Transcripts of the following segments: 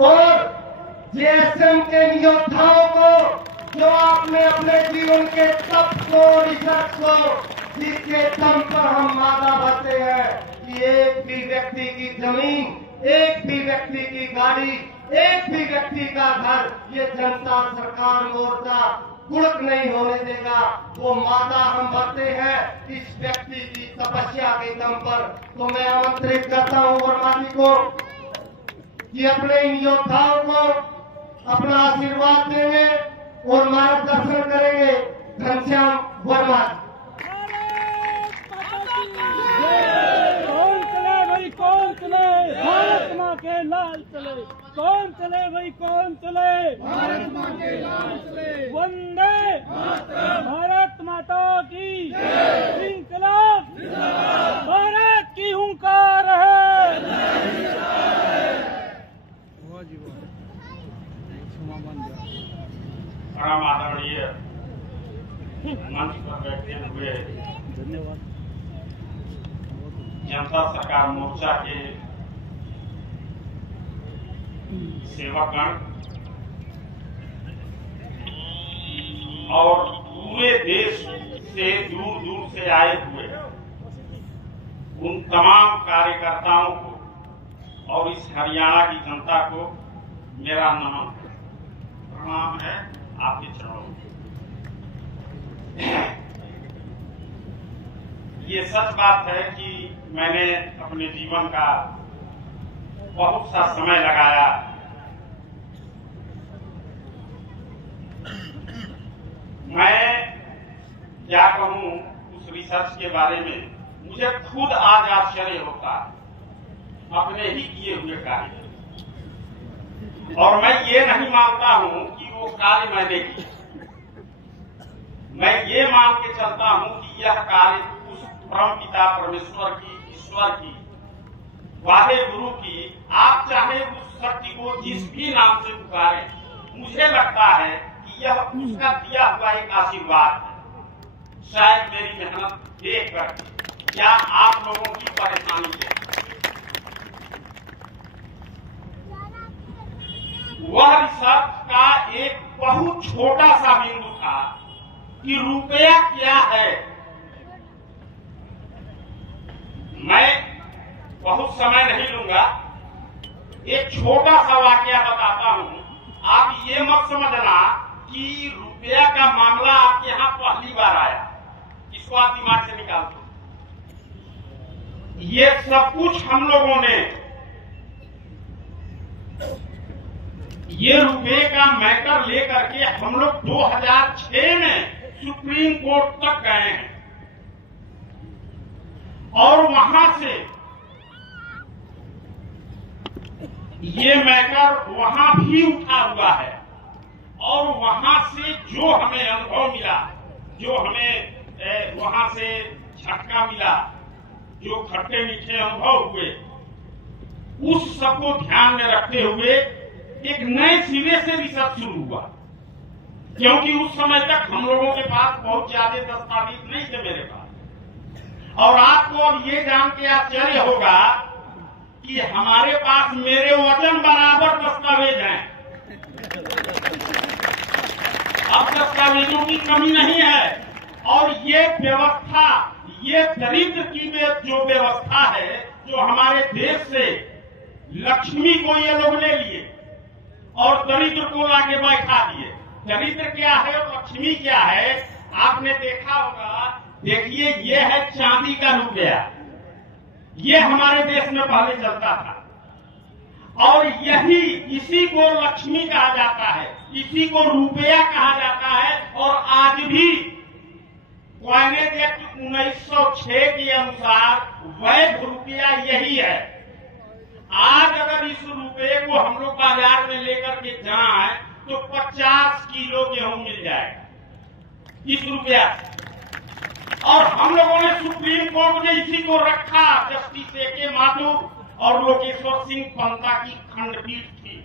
और जेएसएम के योद्धाओं को, जो आपने अपने जीवन के तप को, रिसर्च को, जिसके दम पर हम मादा भरते हैं कि एक भी व्यक्ति की जमीन, एक भी व्यक्ति की गाड़ी, एक भी व्यक्ति का घर ये जनता सरकार मोर्चा गुड़क नहीं होने देगा। वो मादा हम भरते हैं इस व्यक्ति की तपस्या के दम पर। तो मैं आमंत्रित करता हूं वर्मा जी को कि अपने इन योद्धाओं को अपना आशीर्वाद देंगे और मार्गदर्शन करेंगे। घनश्याम वर्मा। कौन चले भाई कौन चले, भारत माँ के लाल चले। कौन चले भाई कौन चले, भारत माँ के लाल चले। वंदे भारत माता की इंकलाब, भारत की हुंकार है। परम आदरणीय मंच पर बैठे हुए धन्यवाद जनता सरकार मोर्चा के सेवकगण और पूरे देश से दूर दूर से आए हुए उन तमाम कार्यकर्ताओं को और इस हरियाणा की जनता को मेरा नमन प्रणाम है आपके चरणों में। ये सच बात है कि मैंने अपने जीवन का बहुत सा समय लगाया मैं क्या कहूं उस रिसर्च के बारे में। मुझे खुद आज आश्चर्य होता है अपने ही किए हुए कार्य, और मैं ये नहीं मानता हूं कि वो कार्य मैंने किया। मैं ये मान के चलता हूं कि यह कार्य उस परम पिता परमेश्वर की, ईश्वर की, वाहे गुरु की, आप चाहे उस शक्ति को जिस भी नाम से पुकारें, मुझे लगता है कि यह उसका दिया हुआ एक आशीर्वाद है। शायद मेरी मेहनत देखकर या आप लोगों की परेशानी से वह रिसर्च का एक बहुत छोटा सा बिंदु था कि रुपया क्या है। मैं बहुत समय नहीं लूंगा, एक छोटा सा वाकया बताता हूं। आप ये मत समझना कि रुपया का मामला आपके यहां पहली बार आया, इसको आप दिमाग से निकाल दो। ये सब कुछ हम लोगों ने ये रुपये का मैटर लेकर के हम लोग 2006 में सुप्रीम कोर्ट तक गए हैं और वहां से ये मैटर वहां भी उठा हुआ है और वहां से जो हमें अनुभव मिला, जो हमें वहां से झटका मिला, जो खट्टे मीठे अनुभव हुए, उस सबको ध्यान में रखते हुए एक नए सिरे से रिसर्च शुरू हुआ। क्योंकि उस समय तक हम लोगों के पास बहुत ज्यादा दस्तावेज नहीं थे मेरे पास। और आपको अब ये जान के आश्चर्य होगा कि हमारे पास मेरे वजन बराबर दस्तावेज हैं। अब दस्तावेजों की कमी नहीं है। और ये व्यवस्था, ये दरिद्र की जो व्यवस्था है, जो हमारे देश से लक्ष्मी को ये लोग ले लिए और दरिद्र को लाके बैठा दिए। दरिद्र क्या है और लक्ष्मी क्या है आपने देखा होगा। देखिए, ये है चांदी का रुपया, ये हमारे देश में पहले चलता था और यही इसी को लक्ष्मी कहा जाता है, इसी को रुपया कहा जाता है। और आज भी कॉइनेज एक्ट 1906 के अनुसार वैध रुपया यही है। आज अगर इस रुपये को हम लोग बाजार में लेकर के जाएं तो 50 किलो गेहूं मिल जाएगा इस रुपया। और हम लोगों ने सुप्रीम कोर्ट में इसी को रखा। Justice A K. माथुर और लोकेश्वर सिंह पंता की खंडपीठ थी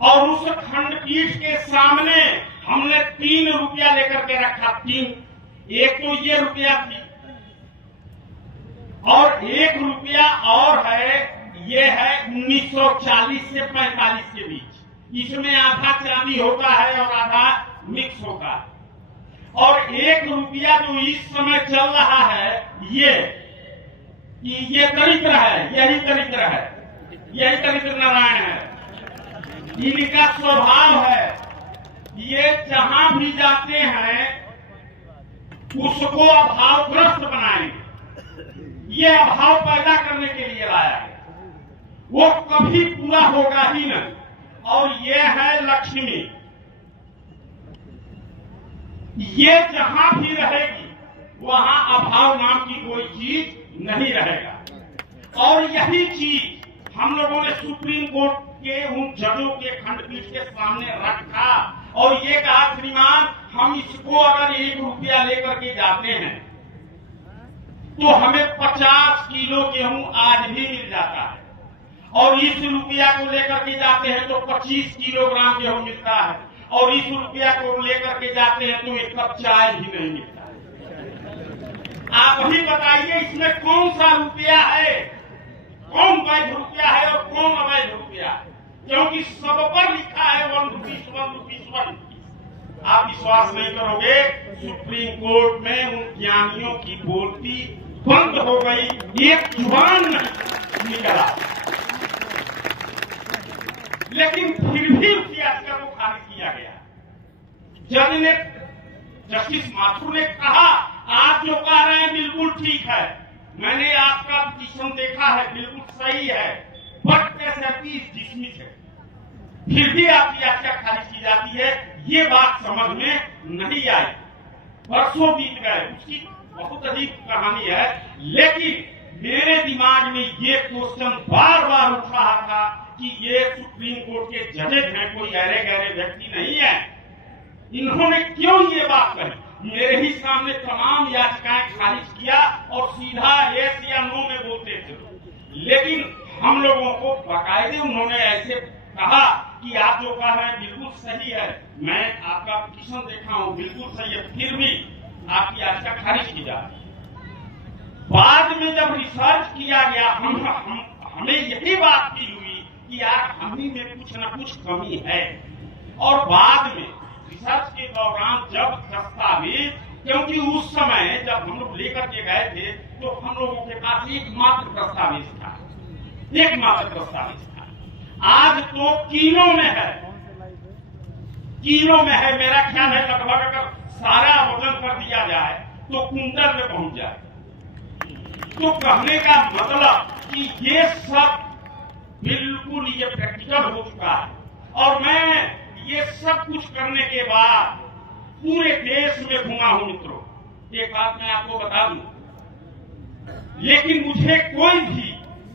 और उस खंडपीठ के सामने हमने 3 रुपया लेकर के रखा। 3, एक तो ये रुपया थी और 1 रुपया और है, ये है 1940 से 45 के बीच। इसमें आधा चांदी होता है और आधा मिक्स होता है। और 1 रुपया जो इस समय चल रहा है ये दरिद्र है, यही दरिद्र है, यही दरिद्र नारायण है। इनका स्वभाव है, ये जहां भी जाते हैं उसको अभावग्रस्त बनाएंगे। ये अभाव पैदा करने के लिए लाया है, वो कभी पूरा होगा ही नहीं। और ये है लक्ष्मी, ये जहां भी रहेगी वहां अभाव नाम की कोई चीज नहीं रहेगा। और यही चीज हम लोगों ने सुप्रीम कोर्ट के उन जजों के खंडपीठ के सामने रखा और ये कहा, श्रीमान हम इसको अगर 1 रुपया लेकर के जाते हैं तो हमें 50 किलो गेहूं आज भी मिल जाता है, और इस रुपया को लेकर के जाते हैं तो 25 किलोग्राम गेहूं मिलता है, और इस रुपया को लेकर के जाते हैं तो 1 कप चाय भी नहीं मिलता। आप ही बताइए इसमें कौन सा रुपया है, कौन वैध रुपया है और कौन अवैध रुपया है? क्योंकि सब पर लिखा है 1 रुपीस 1 रुपीस 1 रुपीस। आप विश्वास नहीं करोगे, सुप्रीम कोर्ट में उन ज्ञानियों की बोलती बंद हो गई, एक जुबान नहीं निकला। लेकिन फिर भी उस याचिका को खारिज किया गया। जज ने, जस्टिस माथुर ने कहा, आप जो कह रहे हैं बिल्कुल ठीक है, मैंने आपका पिटीशन देखा है, बिल्कुल सही है, बट एसएलपी डिसमिस है। फिर भी आपकी याचिका खारिज की जाती है, ये बात समझ में नहीं आई। वर्षों बीत गए, उसकी बहुत अधिक कहानी है, लेकिन मेरे दिमाग में ये क्वेश्चन बार बार उठ रहा था कि ये सुप्रीम कोर्ट के जजेज हैं, कोई गहरे गहरे व्यक्ति नहीं है, इन्होंने क्यों ये बात कही? मेरे ही सामने तमाम याचिकाएं खारिज किया और सीधा यस या नो में बोलते थे। लेकिन हम लोगों को बाकायदे उन्होंने ऐसे कहा कि आप जो कह रहे हैं बिल्कुल सही है, मैं आपका पिटीशन देखा हूं, बिल्कुल सही है, फिर भी आपकी याचिका खारिज की जाए। बाद में जब रिसर्च किया गया, हमें यही बात फील हुई कि यार हम ही में कुछ न कुछ कमी है। और बाद में रिसर्च के दौरान जब दस्तावेज, क्योंकि उस समय जब हम लोग लेकर के गए थे तो हम लोगों के पास एकमात्र दस्तावेज था, एकमात्र दस्तावेज था। आज तो किलो में है, किलो में है। मेरा ख्याल है लगभग अगर सारा वजन कर दिया जाए तो कुंटल में पहुंच जाए। तो कहने का मतलब कि ये सब बिल्कुल ये प्रैक्टिकल हो चुका है। और मैं ये सब कुछ करने के बाद पूरे देश में घुमा हूं मित्रों। एक बात मैं आपको बता दूं, लेकिन मुझे कोई भी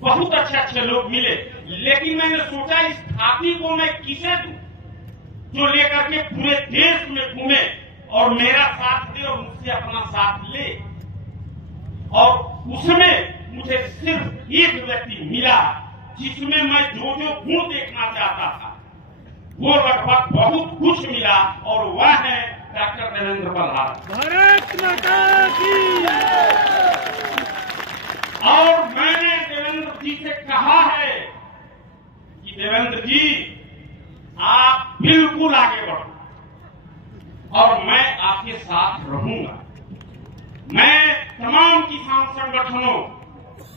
बहुत अच्छे लोग मिले, लेकिन मैंने सोचा इस थाती को मैं किसे दूं जो लेकर के पूरे देश में घूमे और मेरा साथ दे और मुझसे अपना साथ ले। और उसमें मुझे सिर्फ एक व्यक्ति मिला जिसमें मैं जो गुण देखना चाहता था वो लगभग बहुत कुछ मिला, और वह है डॉक्टर देवेंद्र प्रधान। भारत माता की। और मैंने देवेंद्र जी से कहा है कि देवेंद्र जी आप बिल्कुल आगे बढ़ो और मैं आपके साथ रहूंगा। मैं तमाम किसान संगठनों,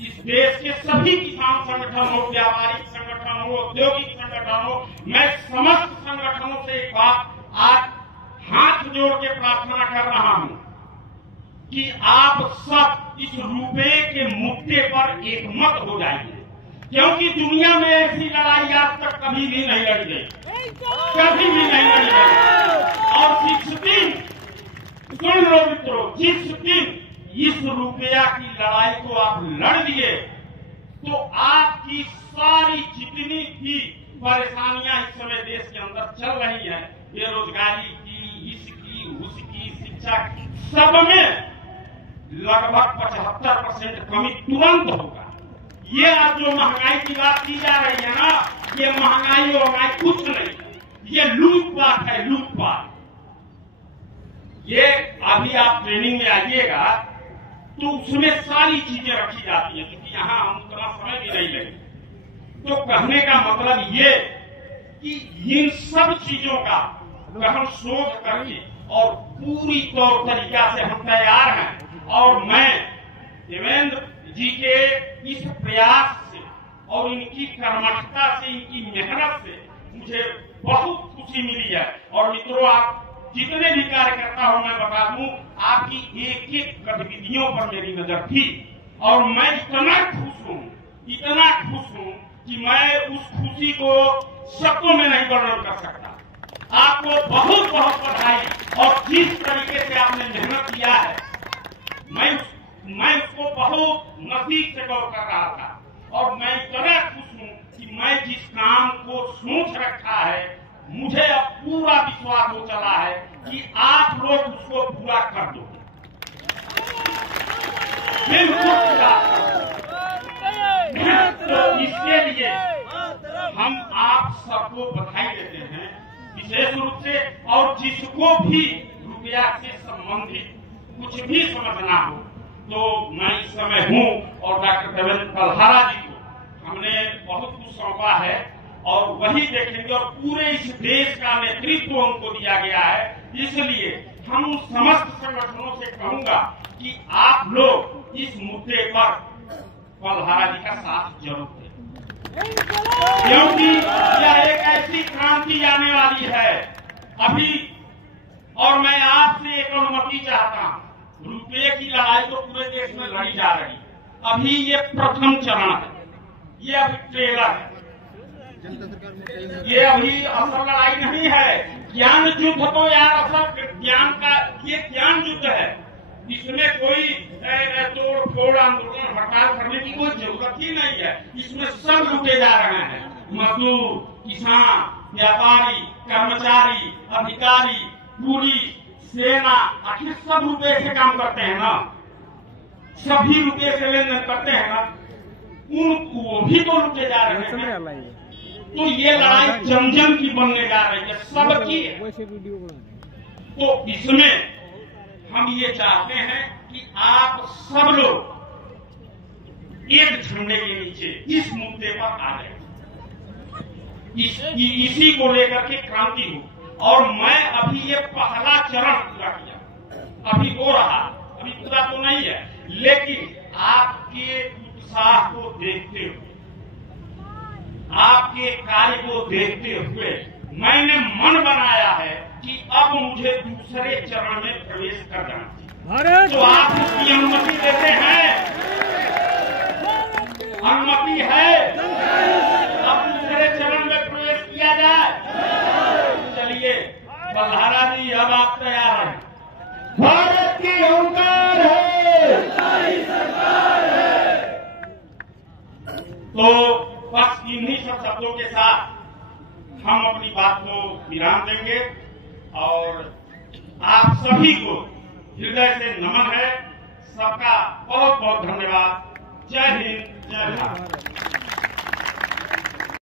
इस देश के सभी किसान संगठन हो, व्यापारिक संगठन हो, औद्योगिक संगठन हो, मैं समस्त संगठनों से एक बात आज हाथ जोड़ के प्रार्थना कर रहा हूं कि आप सब इस रुपये के मुद्दे पर एकमत हो जाइए, क्योंकि दुनिया में ऐसी लड़ाई आज तक कभी भी नहीं लड़ी गई, कभी भी नहीं लड़ी गई। और जिस दिन, सुन लो मित्रों, जिस दिन इस रुपया की लड़ाई को आप लड़ दिए तो आपकी सारी जितनी भी परेशानियां इस समय देश के अंदर चल रही हैं, बेरोजगारी की, इसकी, उसकी, शिक्षा की, सब में लगभग 75% कमी तुरंत होगा। ये आज जो महंगाई की बात की जा रही है ना, ये महंगाई कुछ नहीं, ये लूटपाट है, लूटपाट। ये अभी आप ट्रेनिंग में आइएगा तो उसमें सारी चीजें रखी जाती है, क्योंकि यहाँ हम उतना समय भी नहीं लगे। तो कहने का मतलब ये कि इन सब चीजों का हम सोच करके और पूरी तौर तरीका से हम तैयार हैं। और मैं देवेंद्र जी के इस प्रयास से और इनकी कर्मठता से, इनकी मेहनत से मुझे बहुत खुशी मिली है। और मित्रों, आप जितने भी कार्यकर्ता हो, मैं बता दूं, आपकी एक एक गतिविधियों पर मेरी नजर थी और मैं इतना खुश हूं कि मैं उस खुशी को शब्दों में नहीं वर्णन कर सकता। आपको बहुत बहुत बधाई। और जिस तरीके से आपने मेहनत किया है, मैं उसको बहुत नजदीक से गौर कर रहा था और मैं इतना खुश हूं कि मैं जिस काम को सोच रखा है, मुझे अब पूरा विश्वास हो चला है कि आप लोग उसको पूरा कर दोगे, बिल्कुल पूरा। तो इसके लिए हम आप सबको बधाई देते हैं विशेष रूप से। और जिसको भी रुपया से संबंधित कुछ भी समझना हो, तो मैं इस समय हूँ। और डॉक्टर देवेंद्र कलहारा जी को हमने बहुत कुछ सौंपा है और वही देखेंगे। और पूरे इस देश का नेतृत्व उनको दिया गया है। इसलिए हम समस्त संगठनों से कहूंगा कि आप लोग इस मुद्दे पर कलहारा जी का साथ जरूर दें, क्योंकि यह एक ऐसी क्रांति आने वाली है अभी। और मैं आपसे एक अनुमति चाहता हूं, रुपये की लड़ाई तो पूरे देश में लड़ी जा रही है। अभी ये प्रथम चरण है, ये अभी ट्रेलर है, ये अभी असल लड़ाई नहीं है। ज्ञान युद्ध तो यार असल ज्ञान का ये ज्ञान युद्ध है। इसमें कोई तोड़ फोड़ आंदोलन हड़ताल करने की कोई जरूरत ही नहीं है। इसमें सब लूटे जा रहे हैं, मजदूर, किसान, व्यापारी, कर्मचारी, अधिकारी, पुलिस, सेना, आखिर सब रुपए से काम करते हैं ना, सभी रुपए से लेन देन करते हैं ना, उनको भी तो लूटे जा रहे हैं। तो ये लड़ाई जन जन की बनने जा रही है, सबकी है। तो इसमें हम ये चाहते हैं कि आप सब लोग एक झंडे के नीचे इस मुद्दे पर आ जाए, इसी को लेकर के क्रांति हो। और मैं अभी ये पहला चरण पूरा किया, अभी हो रहा, अभी पूरा तो नहीं है, लेकिन आपके उत्साह को देखते हुए, आपके कार्य को देखते हुए मैंने मन बनाया है कि अब मुझे दूसरे चरण में प्रवेश कर जाना। तो आप उसकी अनुमति देते हैं? अनुमति है? अब दूसरे चरण में प्रवेश किया जाए। चलिए कलहारा जी, अब आप तैयार हैं? भारत की हुंकार है, सरकार है। तो बस इन्हीं सब शब्दों के साथ हम अपनी बात को विराम देंगे। और आप सभी को हृदय से नमन है। सबका बहुत बहुत धन्यवाद। जय हिंद, जय भारत।